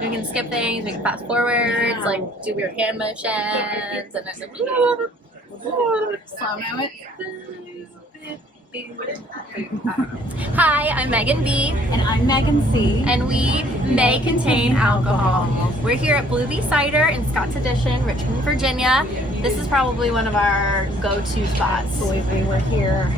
We can skip things, we can fast forwards, like do weird hand motions, and then slow-mo it. Hi, I'm Megan B. And I'm Megan C. And we may contain alcohol. We're here at Blue Bee Cider in Scott's Addition, Richmond, Virginia. This is probably one of our go-to spots. Absolutely, we're here.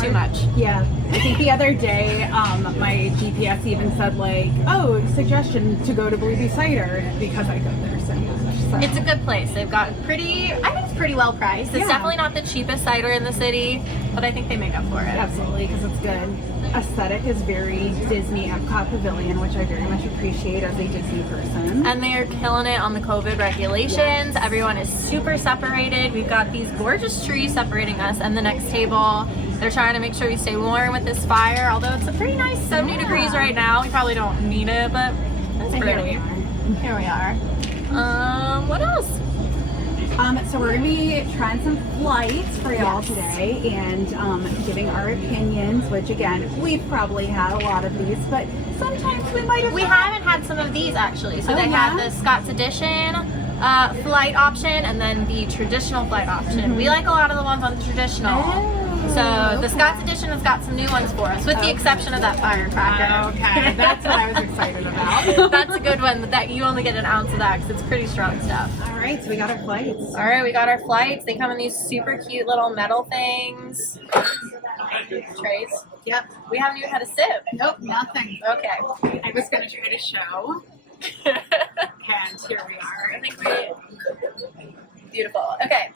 Too much. Yeah. I think the other day, my GPS even said like, oh, suggestion to go to Blue Bee Cider because I go there so much. So. It's a good place. They've got I think it's pretty well priced. It's definitely not the cheapest cider in the city, but I think they make up for it. Absolutely, because it's good. Aesthetic is very Disney Epcot Pavilion, which I very much appreciate as a Disney person. And they are killing it on the COVID regulations. Yes. Everyone is super separated. We've got these gorgeous trees separating us and the next table. They're trying to make sure we stay warm with this fire, although it's a pretty nice 70 degrees right now. We probably don't need it, but it's pretty. Here we are. What else? So we're going to be trying some flights for y'all today and giving our opinions, which again, we've probably had a lot of these, but sometimes we might have haven't had some of these actually. So they have the Scott's Addition flight option and then the traditional flight option. We like a lot of the ones on the traditional. So the Scott's Addition has got some new ones for us, with the exception of that firecracker. Okay, that's what I was excited about. That's a good one, that you only get an ounce of that because it's pretty strong stuff. All right, so we got our flights. All right, we got our flights. They come in these super cute little metal things. Trays. Yep. We haven't even had a sip. Nope, nothing. Okay. I was going to try to show. And here we are. I think beautiful. Okay,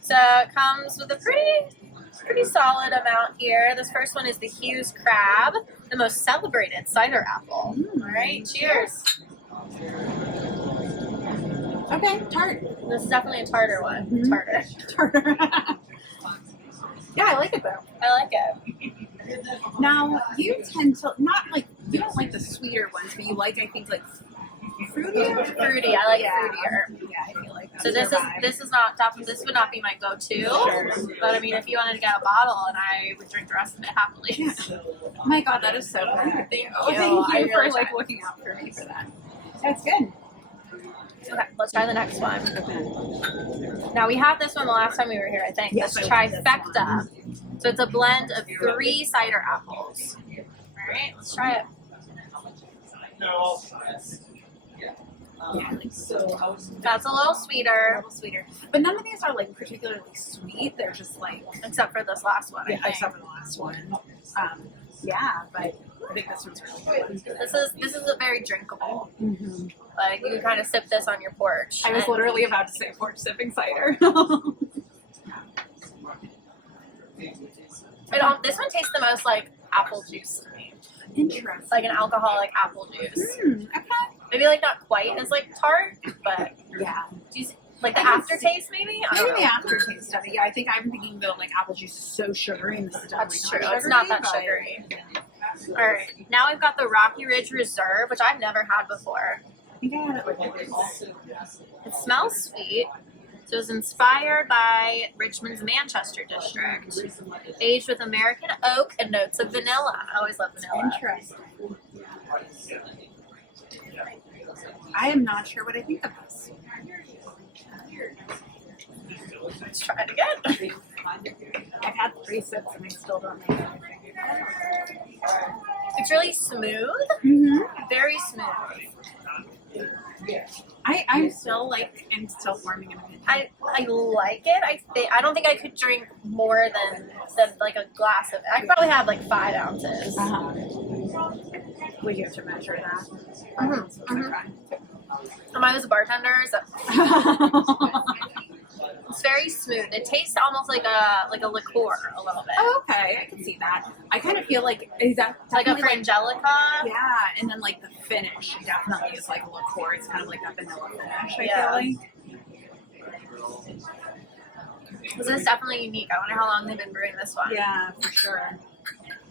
so it comes with a pretty solid amount here. This first one is the Hughes Crab, the most celebrated cider apple. All right, cheers. Okay, tart. This is definitely a tartar one. Tartar. Yeah, I like it though. I like it. Now, you tend to you don't like the sweeter ones, but you like, I think, like fruitier. Fruity. I like fruitier. Yeah, I feel like that's so this would not be my go-to. Sure. But I mean, if you wanted to get a bottle, and I would drink the rest of it happily. Yeah. Oh my God, that is so good. Thank you. Thank you for looking out for me for that. That's good. Okay, let's try the next one. Now we had this one the last time we were here, I think. Yes, this trifecta. So it's a blend of 3 cider apples. All right, let's try it. Yeah, That's a little sweeter. But none of these are like particularly sweet. They're just like, except for this last one. Except for the last one. Yeah, but I think this one's really good. This is a very drinkable. Like you can kind of sip this on your porch. I was literally about to say porch sipping cider. This one tastes the most like apple juice to me. Interesting. Like an alcoholic apple juice. Okay. Maybe like not quite as like tart, but yeah. Do you like the aftertaste maybe? Maybe the aftertaste of it. Yeah, I think I'm thinking though like apple juice is so sugary and this is That's true. Sugary, it's not that sugary. All right. Now we've got the Rocky Ridge Reserve, which I've never had before. I think I had it like this. It smells sweet. So it was inspired by Richmond's Manchester district. Aged with American oak and notes of vanilla. I always love vanilla. Interesting. I am not sure what I think of this. Let's try it again. I've had 3 sips and I still don't know. It's really smooth. Very smooth. I'm still forming an opinion. I like it. I don't think I could drink more than like a glass of it. I could probably have like 5 ounces. We have to measure that. I was a bartender, so it's very smooth. It tastes almost like a liqueur a little bit. Oh, okay, I can see that. I kind of feel like is that like a frangelica? Yeah, and then like the finish definitely is like a liqueur. It's kind of like that vanilla finish. I feel like. This is definitely unique. I wonder how long they've been brewing this one. Yeah, for sure.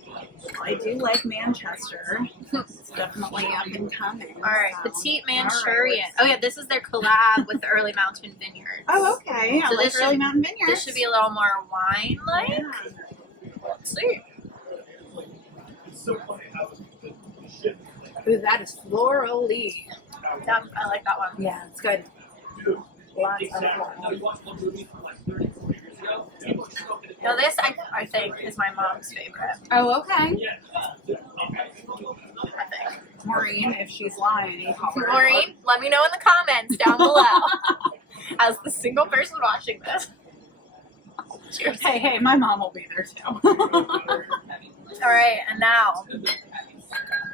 Well, I do like Manchester. It's definitely up and coming. All right, Petite Manchurian. Oh yeah, this is their collab with the Early Mountain Vineyards. Oh, okay. So this Early Mountain Vineyards. This should be a little more wine-like. Yeah. Let's see. Ooh, that is florally. Yeah, I like that one. Yeah, it's good. Lots of Now this, I think, is my mom's favorite. Oh, okay. I think. Maureen, if she's lying, Maureen, let me know in the comments down below. As the single person watching this. Cheers. Hey, my mom will be there too. All right, and now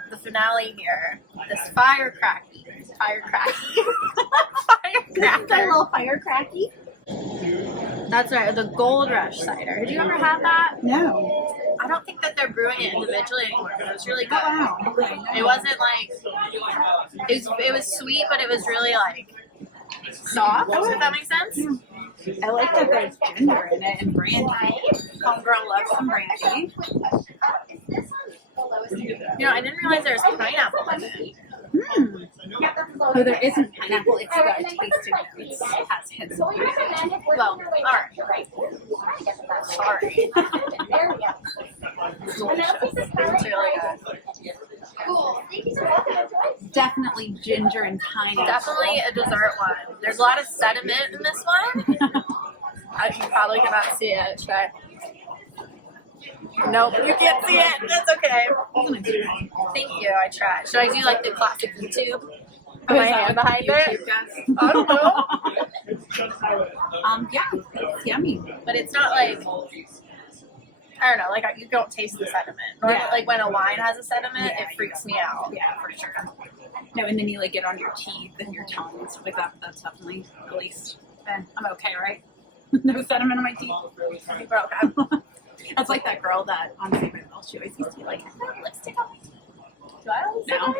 the finale here. This firecracker. That little firecracky? That's right, the Gold Rush cider. Did you ever have that? No. I don't think that they're brewing it individually anymore, but it was really good. Oh, wow. Okay. It wasn't like it was sweet, but it was really like soft. If that makes sense. I like that there's ginger in it and brandy. Homegirl loves some brandy. You know, I didn't realize there was pineapple in it. Oh, there isn't pineapple. It's got tasting notes. It has hints of pineapple. Well, alright. Sorry. It's really good. Definitely ginger and pineapple. Definitely a dessert one. There's a lot of sediment in this one. You probably cannot see it. Should I? Nope, you can't see it. That's okay. Thank you. I tried. Should I do like the classic YouTube? Put my hand behind it? I don't know. Yeah, it's yummy. But it's not like, I don't know, like you don't taste the sediment. Normally, like when a wine has a sediment, it freaks me out. Yeah, for sure. No, and then you like get on your teeth and your tongue and stuff like that. That's definitely, at least, I'm okay, right? No sediment on my teeth. We're okay. That's like that girl that on St. Mills, she always used to be like, I have lipstick on my teeth. Do I always say No.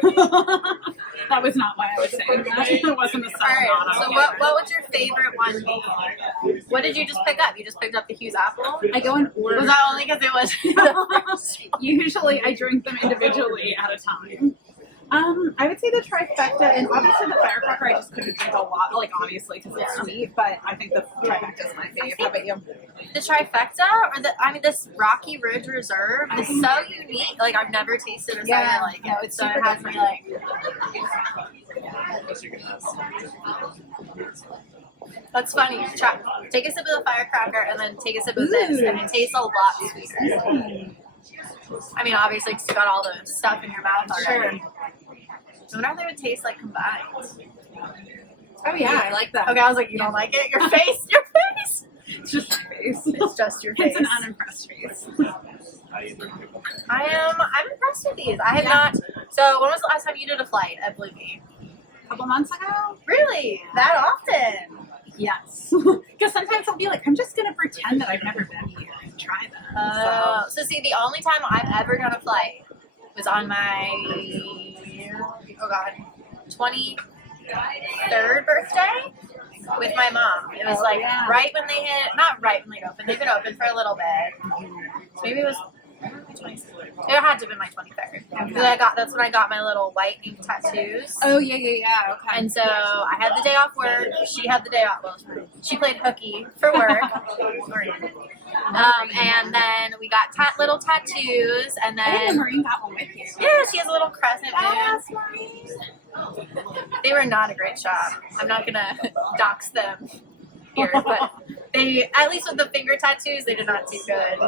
That was not why I was saying that. It wasn't a All right, so what would your favorite one be? What did you just pick up? You just picked up the Hughes apple? I go in order. Was that only because it was Usually I drink them individually at a time. I would say the trifecta, and obviously the firecracker I just couldn't drink a lot, like obviously because it's sweet, but I think the trifecta is my favorite. How about you? the trifecta or this Rocky Ridge Reserve is so unique. Like I've never tasted a cider like it. No, it's So super it has me like. That's funny. Try. Take a sip of the firecracker and then take a sip of this, and it tastes a lot sweeter. I mean, obviously, because you got all the stuff in your mouth already. Sure. I wonder how they would taste like combined. Oh yeah, I like that. Okay, I was like, you don't like it? Your face? Your face? It's just my face. It's just your face. It's an unimpressed face. I'm impressed with these. I have not. So, when was the last time you did a flight at Bluebee? A couple months ago? Really? That often? Yes. Because sometimes I'll be like, I'm just going to pretend that I've never been here and try them. So see, the only time I've ever done a flight was on my, 23rd birthday with my mom. It was right when they hit, not right when they opened. They've been open for a little bit. So maybe it was, it had to have been my 23rd. Because that's when I got my little white ink tattoos. Oh, yeah. Okay. And so I had the day off work. She had the day off. Well, she played hooky for work. And then we got little tattoos. And then Maureen got one with you. yeah, she has a little crescent moon. They were not a great shop. I'm not gonna dox them here, but they, at least with the finger tattoos, they did not do good.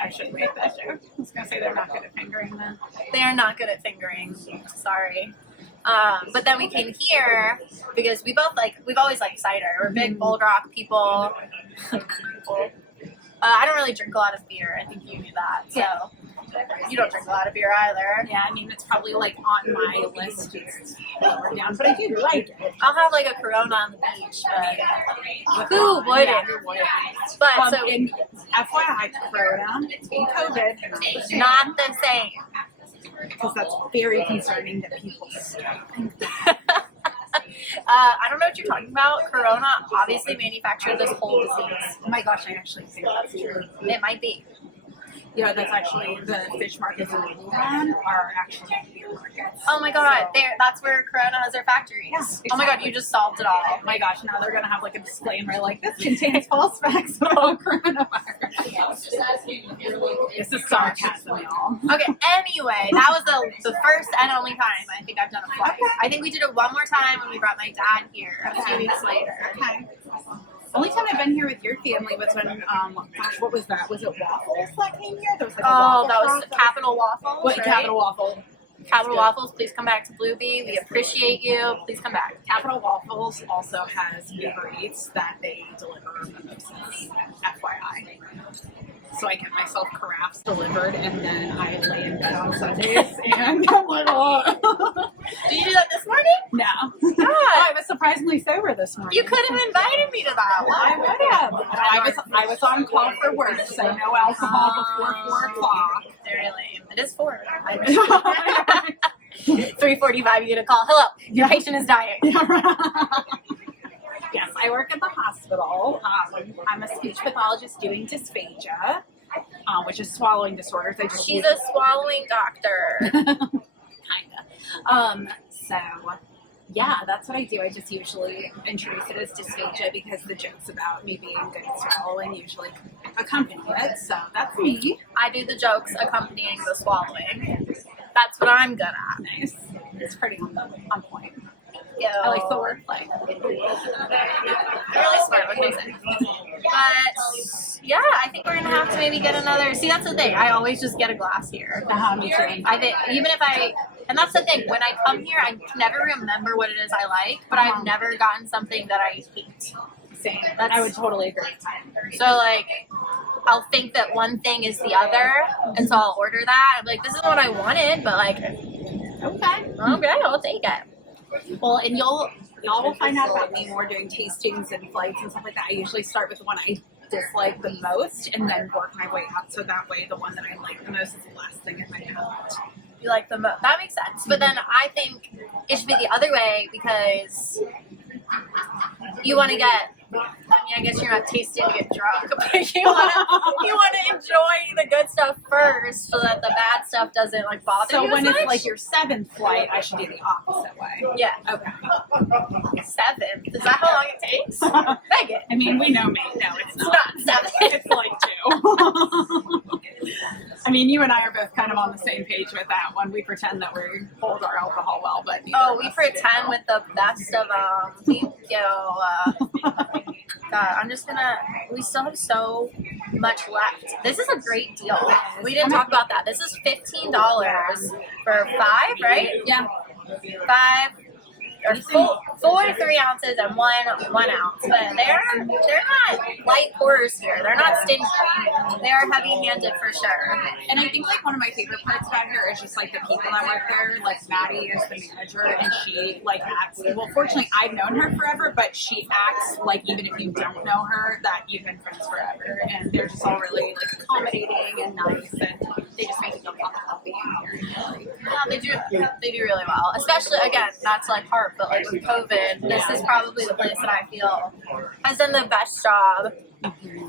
I should make that joke. I was going to say they're not good at fingering them. They are not good at fingering. Sorry. But then we came here because we've always liked cider. We're big Bold Rock people. I don't really drink a lot of beer. I think you knew that. So you don't drink a lot of beer either. Yeah, I mean, it's probably like on my list. It's lower down, but I do like it. I'll have like a Corona on the beach, but who wouldn't? Yeah, who wouldn't? But so in FYI, Corona in COVID, not the same. Because that's very concerning that people think that. I don't know what you're talking about. Corona obviously manufactured this whole disease. Oh my gosh, I actually think that's true. It might be. Yeah, that's actually the fish markets in Wuhan are actually beer markets. Oh my god, that's where Corona has their factories. Yeah, Oh my god, you just solved it all. Oh my gosh, now they're going to have like a disclaimer like, this contains false facts about coronavirus. This is sarcasm, y'all. Okay, anyway, that was the first and only time I think I've done a flight. Okay. I think we did it one more time when we brought my dad here a few weeks later. Okay. Only time I've been here with your family was when, gosh, what was that? Was it waffles that came here? There was like a waffle that was shop. Capital Waffles. What, right? Capital Waffle? Capital Waffles, please come back to Blue Bee. We appreciate you. Please come back. Capital Waffles also has Uber Eats that they deliver mimosas, FYI. So I get myself carafes delivered, and then I lay in bed on Sundays, and I'm like, oh. Did you do that this morning? No. God. I was surprisingly sober this morning. You could have invited me to that one. I would have. I was on call for work, so no alcohol before 4 o'clock. Very lame. It is 4. 3:45, you get a call. Hello, your patient is dying. Yes, I work at the hospital. I'm a speech pathologist doing dysphagia, which is swallowing disorders. She's a swallowing doctor. Kinda. So, yeah, that's what I do. I just usually introduce it as dysphagia because the jokes about me being good at swallowing usually accompany it. So that's me. I do the jokes accompanying the swallowing. That's what I'm good at. Nice. It's pretty on point. Yo. I like the wordplay. You're really smart. What can I say? But yeah, I think we're gonna have to maybe get another. See, that's the thing. I always just get a glass here. Me too. I think even if and that's the thing. When I come here, I never remember what it is I like, but I've never gotten something that I hate. Same. I would totally agree. So like, I'll think that one thing is the other, and so I'll order that. I'm like, this is what I wanted, but like, okay, I'll take it. Well, and y'all will find out about me more doing tastings and flights and stuff like that. I usually start with the one I dislike the most and then work my way up, so that way the one that I like the most is the last thing in my palate. You like them both. That makes sense. But then I think it should be the other way because you want to get. I guess you're not tasting to get drunk, but you want to enjoy the good stuff first, so that the bad stuff doesn't like bother you. So when as it's much. like your 7th flight, I should do the opposite way. Yeah. Okay. 7. Is that how long it takes? Megan. I mean, we know me. No, it's not. It's not 7. It's like 2. I mean, you and I are both kind of on the same page with that one. We pretend that we hold our alcohol well, but we pretend with the best of them. Thank you. God, I'm just gonna. We still have so much left. This is a great deal. We didn't talk about that. This is $15 for 5, right? Yeah. 5 or 4 3 ounces and 1 ounce. But they're not light pourers here. They're not stingy. They are heavy-handed for sure. And I think like one of my favorite parts about here is just like the people that work there. Like Maddie is the manager, and she like acts. Well, fortunately, I've known her forever, but she acts like even if you don't know her, that you've been friends forever. And they're just all really like accommodating and nice, and they just make you feel happy being here. Yeah, they do really well. Especially again, that's like hard, but like with COVID, this is probably the place that I feel has done the best job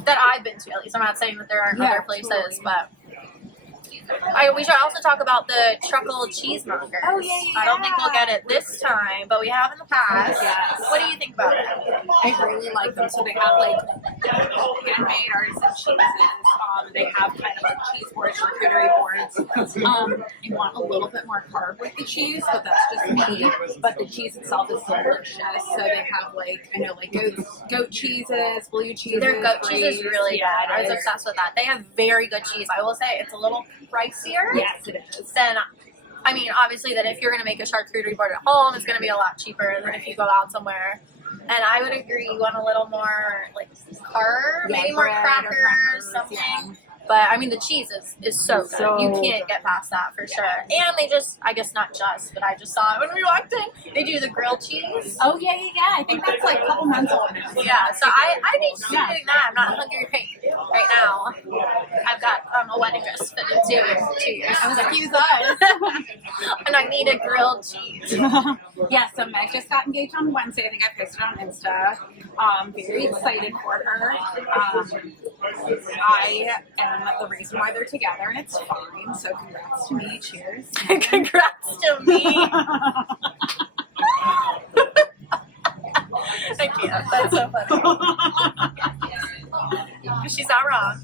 that I've been to. At least I'm not saying that there aren't other places, totally. but we should also talk about the Chuckle Cheese mongers. Oh, yeah. I don't think we'll get it this time, but we have in the past. Yes. What do you think about it? I really like them. So they have like handmade artisan cheeses. They have kind of like cheese boards, charcuterie boards. You want a little bit more carb with the cheese, but that's just me. But the cheese itself is delicious. So they have like, I know, like goat cheeses, blue cheeses. Their goat cheese is really good. I was it is. obsessed with that. They have very good cheese. I will say it's a little pricier. Yes, it is. Then, I mean, obviously, that if you're going to make a charcuterie board at home, it's going to be a lot cheaper than if you go out somewhere. And I would agree, you want a little more like carb, maybe more crackers, something. Yeah. But I mean, the cheese is so good. You can't get past that for sure. And they just, I guess not just, but I just saw it when we walked in. They do the grilled cheese. Oh yeah. I think that's like a couple months old now. Yeah, so I need to be doing that. I'm not hungry right now. I've got a wedding dress fit in 2 years. I was like, use us. And I need a grilled cheese. Yeah, so Meg just got engaged on Wednesday. I think I posted on Insta. Very excited for her. I am the reason why they're together, and it's fine. So congrats to me. Cheers. Congrats to me. I can't. That's so funny. She's not wrong.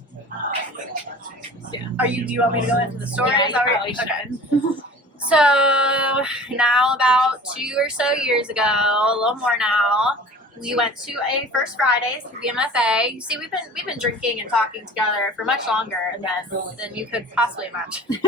Yeah. Do you want me to go into the story? Yeah, Is that you right? probably Okay. should. So now about 2 or so years ago, a little more now, we went to a First Fridays at the VMFA. You see, we've been drinking and talking together for much longer than you could possibly imagine.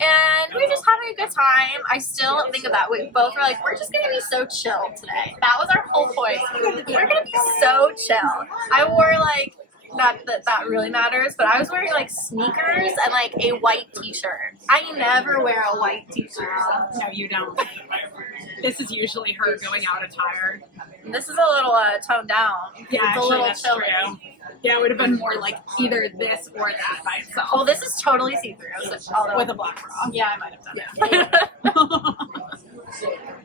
And we were just having a good time. I still think of that. We both were like, we're just going to be so chill today. That was our whole point. We're going to be so chill. I wore like, not that really matters, but I was wearing like sneakers and like a white t-shirt. I never wear a white t-shirt. No, you don't. This is usually her going out attire. And this is a little toned down. Yeah, It's a little that's chilly. true. Yeah, it would have been more like either this or that by itself. Well, this is totally see-through. So With a black bra. yeah, I might have done it.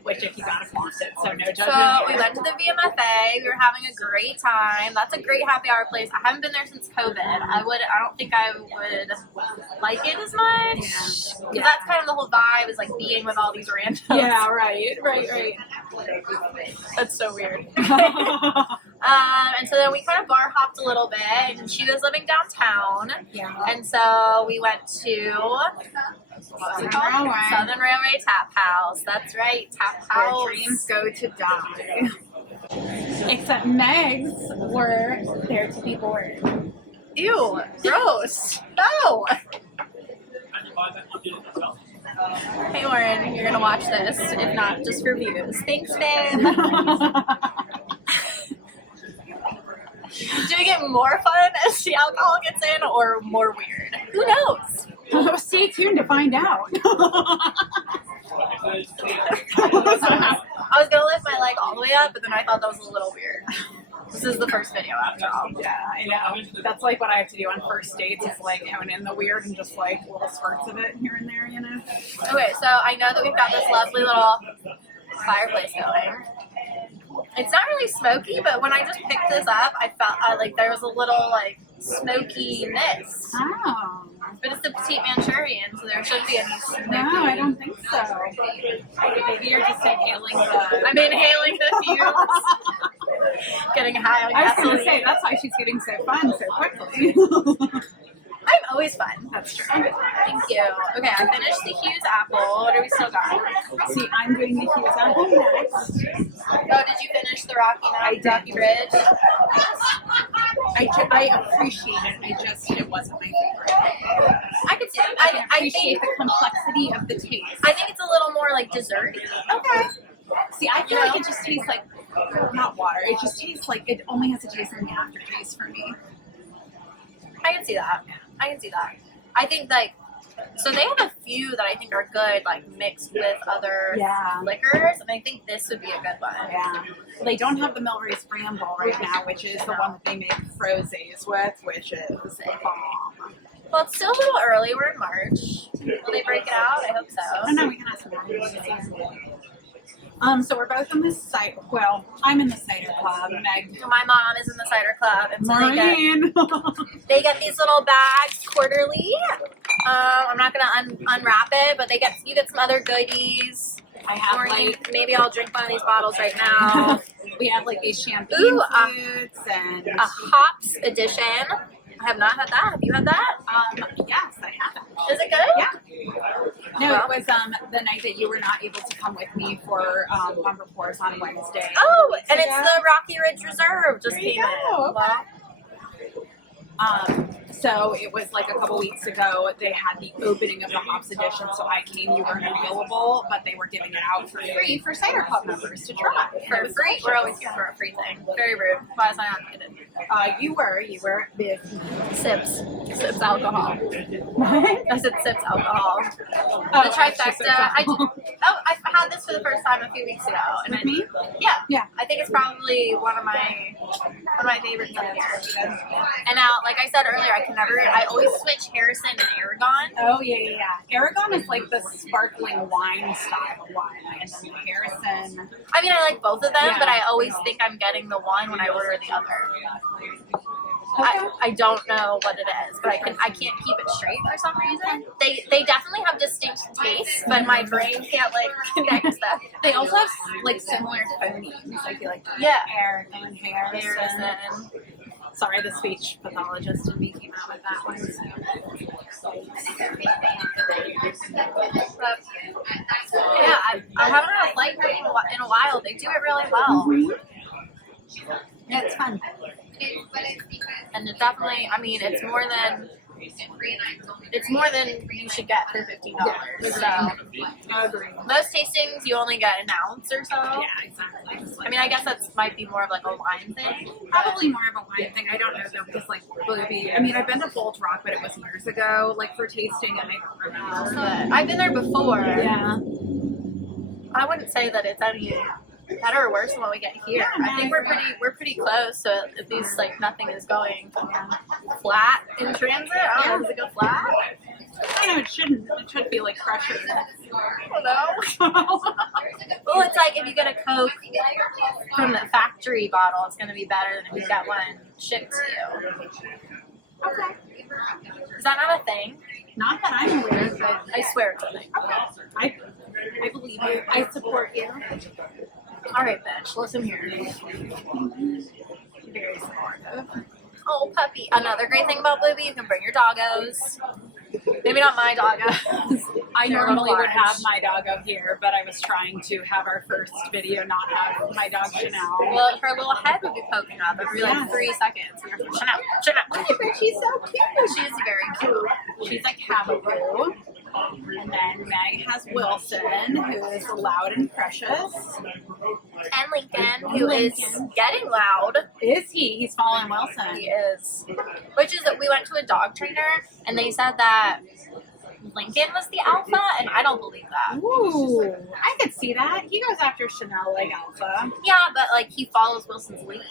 Which if you gotta flaunt it, so no judgment. So we here. went to the VMFA. We were having a great time. That's a great happy hour place. I haven't been there since COVID. I don't think I would like it as much. Because that's kind of the whole vibe, is like being with all these randos. Yeah, right. That's so weird. And so then we kind of bar hopped a little bit, and she was living downtown. Yeah. And so we went to what's it called? Railway. Southern Railway Tap House. That's right, Tap Where House. dreams go to die. Except Meg's were there to be born. Ew, gross. No. Hey Lauren, you're gonna watch this, if not just for views. Thanks, babe. Do we get more fun as the alcohol gets in, or more weird? Who knows? Well, stay tuned to find out. I was gonna lift my leg all the way up, but then I thought that was a little weird. This is the first video after all. Yeah, I know. That's like what I have to do on first dates, is like hone in the weird and just like little spurts of it here and there, you know? Okay, so I know that we've got this lovely little fireplace going. It's not really smoky, but when I just picked this up, I felt like there was a little like smokiness. Oh. But it's the Petite Manchurian, so there shouldn't be any smoky. No, I don't think so. Maybe you're just inhaling the... I'm inhaling the fumes. Getting high on I was going to gasoline. say, that's why she's getting so fun so quickly. I'm always fun. That's true. Thank you. Okay, I finished the Hughes apple. What do we still got? See, I'm doing the Hughes apple next. Oh, did you finish the Rocky Ridge? I appreciate it. It wasn't my favorite. I could see it. I I appreciate think the complexity of the taste. I think it's a little more like desserty. Okay. See, I feel You like know? it just tastes like, not water, it just tastes like it only has a taste in the aftertaste for me. I can see that. I think like, so they have a few that I think are good, like mixed with other Yeah. liquors, and I think this would be a good one. Yeah. They don't have the Milrace Bramble right now, which is the one that they make frosés with, which is bomb. Well, it's still a little early. We're in March. Will they break it out? I hope Oh so. no, we can ask them. So we're both in the cider. Well, I'm in the cider club. Meg, My mom is in the cider club, and so Maureen. they get these little bags quarterly. I'm not gonna unwrap it, but you get some other goodies. I have Maureen, like maybe I'll drink one of these bottles right now. we have like these champagne Ooh, flutes and A hops edition. I have not had that. Have you had that? yes, I have it. Is it good? Yeah. No, it was the night that you were not able to come with me for Bumper Pours on Wednesday. Oh, and it's the Rocky Ridge Reserve just There you came in. go. Well, So it was like a couple weeks ago, they had the opening of the Hops edition, so I came, you weren't available, but they were giving it out for free for Cider Club members to try. for free. We're always here for a free thing. Very rude. Why was I not invited? You were busy. Sips alcohol. What? I said sips alcohol. Oh, The trifecta. I had this for the first time a few weeks ago, and With me? Yeah, Yeah. I think it's probably one of my favorites. And now, like I said earlier, I always switch Harrison and Aragon. Oh, yeah. Aragon is like the sparkling wine style wine, and then the Harrison. I mean, I like both of them, Yeah. but I always think I'm getting the one when I order the other. Okay. I don't know what it is, but I can't keep it straight for some reason. They definitely have distinct tastes, but my brain can't like connect them. They also have like similar phonemes. I feel like Yeah. Aragon, Harrison. Sorry, the speech pathologist in me came out with that one. So. Yeah, I haven't had a light drink in a while. They do it really well. Yeah, it's fun. And it definitely, I mean, it's more than you should get for $15. So I agree. most tastings you only get an ounce or so. Yeah, exactly. I mean, I guess that might be more of like a wine thing. Probably more of a wine thing. I don't know though, because like Blueberry. I mean, I've been to Bold Rock, but it was years ago, like for tasting, and I don't remember. But I've been there before. Yeah. I wouldn't say that it's any better or worse than what we get here. I think we're pretty close. So at least like nothing is going flat in transit. I don't know. Does it go flat? I know it shouldn't. It should be like pressure. I don't know. Well, it's like if you get a Coke from the factory bottle, it's going to be better than if you get one shipped to you. Okay. Is that not a thing? Not that I'm aware of, but I swear it's a thing. I believe you. I support you. All right, bitch. Listen here. Very supportive. Oh, puppy. Another great thing about Bluebee, you can bring your doggos. Maybe not my doggos. I They're normally would large. have my doggo here, but I was trying to have our first video not have my dog Chanel. Well, her little head would be poking up every like 3 seconds. And you're like, Chanel, Chanel. But she's so cute. She is very cute. She's like Cavapoo. And then Meg has Wilson, who is loud and precious. And Lincoln, who is getting loud. Is he? He's following Wilson. He is. Which is that we went to a dog trainer and they said that Lincoln was the alpha, and I don't believe that. Ooh, I could see that. He goes after Chanel like alpha. Yeah, but like he follows Wilson's lead.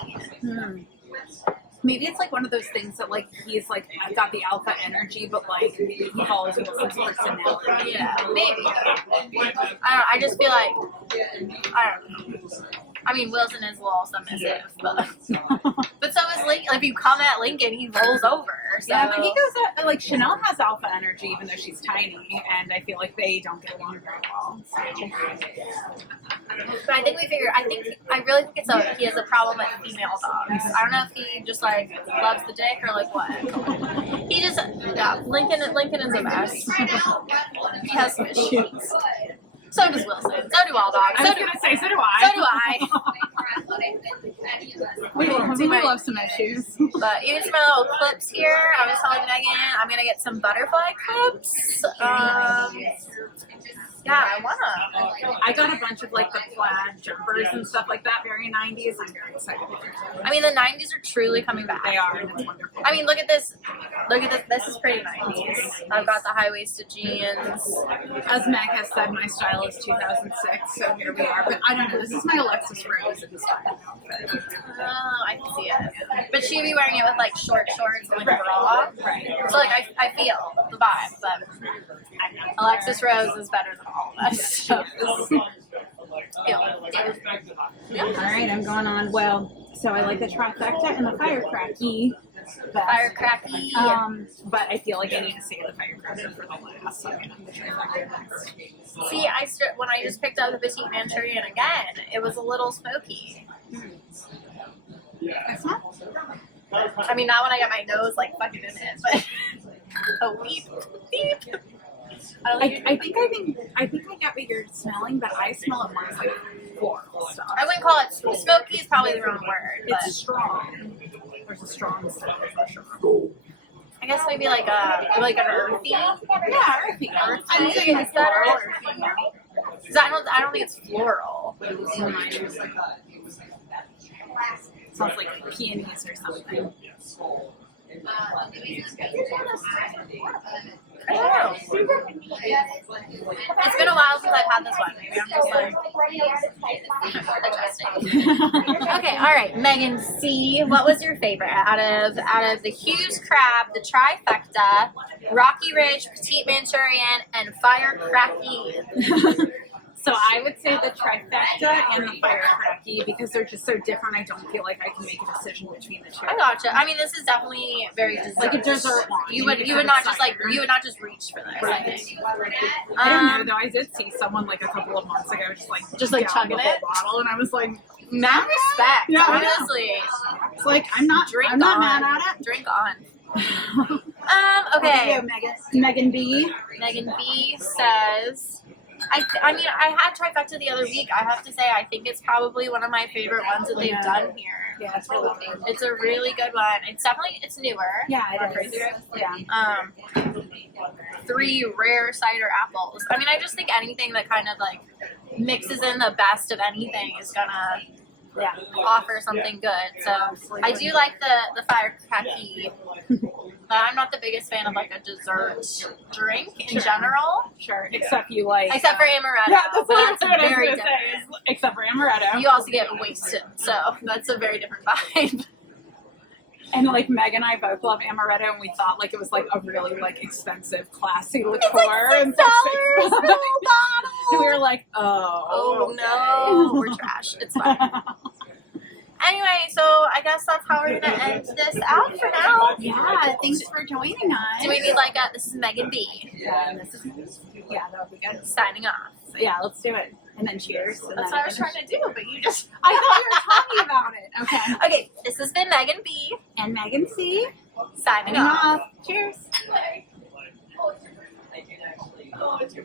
Maybe it's like one of those things that like he's like got the alpha energy, but like he follows Wilson's personality. Yeah, maybe. I don't know. I just feel like I don't know. I mean, Wilson is a little submissive, but so is Lincoln. If you come at Lincoln, he rolls over. So. Yeah, but he goes at, like Chanel has alpha energy, even though she's tiny, and I feel like they don't get along very well. So. But I think I really think he has a problem with female dogs. I don't know if he just like loves the dick or like what. He just Lincoln is a mess. He has some issues. So does Wilson. So do all dogs. So do I. So do I. We love some issues. But even some little clips here. I was telling Megan I'm gonna get some butterfly clips. Yeah, I wanna. I got a bunch of like the plaid jumpers and stuff like that, very 90s. I'm very excited. I mean, the 90s are truly coming back. They are, and it's wonderful. I mean, look at this. Look at this. This is pretty 90s. I've got the high-waisted jeans. As Meg has said, my style is 2006, so here we are. But I don't know. This is my Alexis Rose inspired outfit. Oh, I can see it. But she'd be wearing it with like short shorts and like a bra. Right. So like I feel the vibe, but Alexis Rose is better than all of us. So. Yeah. All right, I'm going on. Well, so I like the trifecta and the firecracky. Firecracky. But I feel like I need to save the firecracker for the last. So I'm gonna have the trifecta next. See, when I just picked up the Petite Manchurian again, it was a little smoky. It's not. I mean, not when I got my nose like fucking in it, but a weep. Beep. I think I get what you're smelling, but I smell it more as like floral stuff. I wouldn't call it smoky. Is probably the wrong word. But It's strong. There's a strong smell for sure. I guess maybe like an earthy. Yeah, earthy. I'm saying it's that earthy. Because I don't think it's floral. Sounds like peonies or something. I don't know. It's been a while since I've had this one. Maybe I'm just like adjusting. Okay, all right, Megan C. What was your favorite out of the Hughes Crab, the Trifecta, Rocky Ridge, Petite Manchurian, and Firecracky? So I would say the trifecta and the fire cracky because they're just so different. I don't feel like I can make a decision between the two. I gotcha. I mean, this is definitely very dessert. Like a dessert wine. You would not just like you would not just reach for this. I think. I don't know though. I did see someone like a couple of months ago just like chugging the whole it? bottle, and I was like, Mad respect. Yeah, I know. honestly. it's like I'm not Drink not on. mad at it. Drink on. Okay, Okay. Megan B. Megan B says, I mean, I had trifecta the other week. I have to say, I think it's probably one of my favorite ones that they've done here. Yeah, it's really good. It's a really good one. It's newer. Yeah, it is. Yeah. 3 rare cider apples. I mean, I just think anything that kind of like mixes in the best of anything is gonna offer something good. So I do like the fire cracky, but I'm not the biggest fan of like a dessert drink in general. Sure, except you like. Except for amaretto. Yeah, that's what I was very going to different. say. Is, except for amaretto. You also get wasted, so that's a very different vibe. And like Meg and I both love amaretto, and we thought like it was like a really like expensive, classy liqueur. It's like $6 and for a little bottle. And we were like, Oh no, we're trash. It's fine. Anyway, so I guess that's how we're gonna end this out for now. Yeah, thanks for joining us. Do we need like a? This is Megan B. Yeah, and this is that would be good. Signing off. So, yeah, let's do it. And then cheers. And That's then what I was trying to do, but you just. I thought you were talking about it. Okay. Okay, this has been Megan B. And Megan C. Signing off. Cheers. Oh, it's your